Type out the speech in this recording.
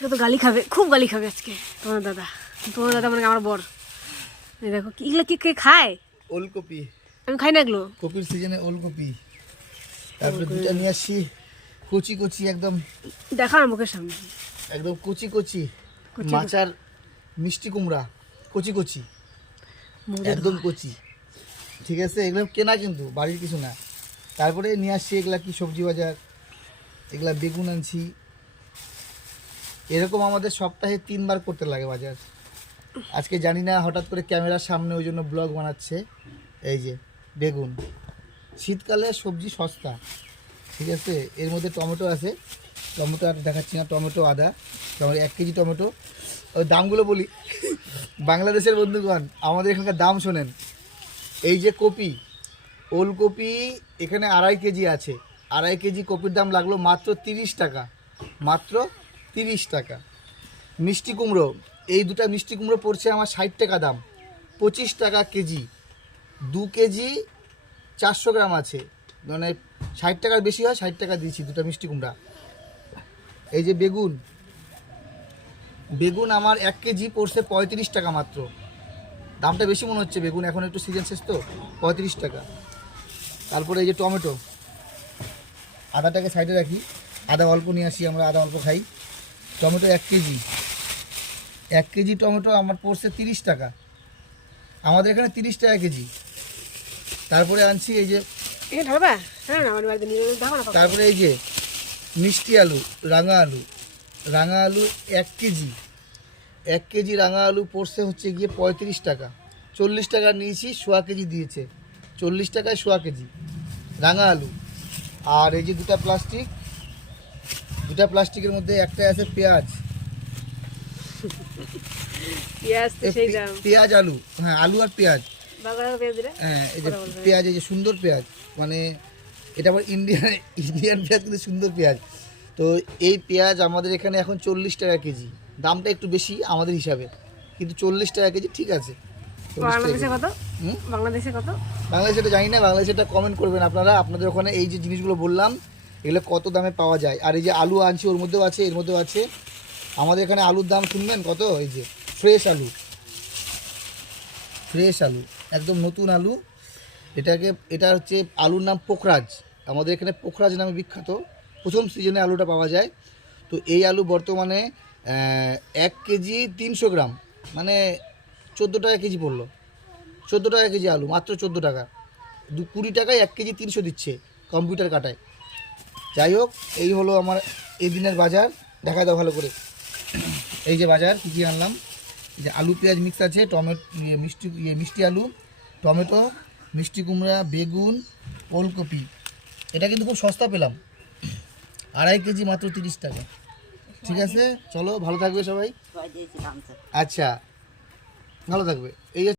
আজকে তো গালি খাবে খুব গালি খাবে আজকে। তোমার দাদা তোমার দাদা মানে আমার বর। এই দেখো এগুলো কি কে খায়? ওলকপি। আমি খাই না এগুলো? কপির সিজনে ওলকপি। তারপরে দুটা নিয়ে আসছি কচি কচি একদম। দেখো আমার মুখের সামনে। একদম কচি কচি। কচি। মিষ্টি কুমড়া কচি কচি। একদম কচি। ঠিক আছে এগুলো কেনা কিন্তু বাড়ির কিছু না। তারপরে নিয়ে আসছি এগুলা কি সবজি বাজার এগুলা বেগুন আনছি। এরকম আমাদের সপ্তাহে তিনবার করতে লাগে বাজার। আজকে জানি না, হঠাৎ করে ক্যামেরার সামনে ওই জন্য ব্লগ বানাচ্ছে। এই যে, বেগুন। শীতকালে সবজি সস্তা, ঠিক আছে? এর মধ্যে টমেটো আছে। টমেটো আর দেখাচ্ছি না, টমেটো আদা। টমেটো, এক কেজি টমেটো। ওই দামগুলো বলি। বাংলাদেশের বন্ধুগণ, আমাদের এখানকার দাম শোনেন। এই যে কপি, ওলকপি এখানে আড়াই কেজি আছে। আড়াই কেজি কপির দাম লাগল মাত্র তিরিশ টাকা। মাত্র তিরিশ টাকা। মিষ্টি কুমড়ো, এই দুটো মিষ্টি কুমড়ো পড়ছে আমার ষাট টাকা দাম। পঁচিশ টাকা কেজি, দু কেজি চারশো গ্রাম আছে। মানে ষাট টাকার বেশি হয়, ষাট টাকা দিয়েছি দুটো মিষ্টি কুমড়া। এই যে বেগুন বেগুন আমার এক কেজি পড়ছে পঁয়ত্রিশ টাকা মাত্র। দামটা বেশি মনে হচ্ছে, বেগুন এখন একটু সিজন শেষ তো, পঁয়ত্রিশ টাকা। তারপরে এই যে টমেটো, আদাটাকে সাইডে রাখি। আদা অল্প নিয়ে আসি আমরা, আদা অল্প খাই। টমেটো এক কেজি। এক কেজি টমেটো আমার পড়ছে তিরিশ টাকা। আমাদের এখানে তিরিশ টাকা কেজি। তারপরে আনছি এই যে তারপরে এই যে মিষ্টি আলু রাঙা আলু। রাঙা আলু এক কেজি। এক কেজি রাঙা আলু পড়ছে হচ্ছে গিয়ে পঁয়ত্রিশ টাকা। চল্লিশ টাকা নিয়েছি সোয়া কেজি দিয়েছে। চল্লিশ টাকায় সোয়া কেজি। রাঙা আলু। আর এই যে দুটা প্লাস্টিক দুটা প্লাস্টিকের মধ্যে একটা আছে পেঁয়াজ। পেঁয়াজ আলু হ্যাঁ আলু আর পেঁয়াজ। হ্যাঁ এই যে পেঁয়াজ এই যে সুন্দর পেঁয়াজ মানে এটা আবার ইন্ডিয়ান ইন্ডিয়ান পেঁয়াজ কিন্তু সুন্দর পেঁয়াজ। তো এই পেঁয়াজ আমাদের এখানে এখন চল্লিশ টাকা কেজি। দামটা একটু বেশি আমাদের হিসাবে কিন্তু চল্লিশ টাকা কেজি ঠিক আছে। 40 টাকা বাংলাদেশে কেজি। কত? বাংলাদেশে কত? বাংলাদেশে এটা জানি না বাংলাদেশে এটা কমেন্ট করবেন আপনারা। আপনাদের ওখানে এই যে জিনিসগুলো বললাম এগুলো কত দামে পাওয়া যায়? আর এই যে আলু আনছি, ওর মধ্যেও আছে, এর মধ্যেও আছে। আমাদের এখানে আলুর দাম শুনবেন কত? এই যে ফ্রেশ আলু। ফ্রেশ আলু, একদম নতুন আলু। এটাকে, এটা হচ্ছে আলুর নাম পোখরাজ। আমাদের এখানে পোখরাজ নামে বিখ্যাত। প্রথম সিজনে আলুটা পাওয়া যায়। তো এই আলু বর্তমানে এক কেজি তিনশো গ্রাম। মানে চোদ্দ টাকা কেজি পড়ল। চোদ্দ টাকা কেজি আলু, মাত্র চোদ্দ টাকা। দু কুড়ি টাকায় এক কেজি তিনশো দিচ্ছে কম্পিউটার কাটায়। যাই হোক এই হলো আমার এই দিনের বাজার। দেখা দাও ভালো করে। এই যে বাজার কী কী আনলাম? যে আলু পেঁয়াজ মিক্স আছে টমেটো ইয়ে মিষ্টি ইয়ে মিষ্টি আলু টমেটো মিষ্টি কুমড়া বেগুন ওলকপি। এটা কিন্তু খুব সস্তা পেলাম। আড়াই কেজি মাত্র তিরিশ টাকা। ঠিক আছে? চলো ভালো থাকবে সবাই। আচ্ছা ভালো থাকবে। এই যে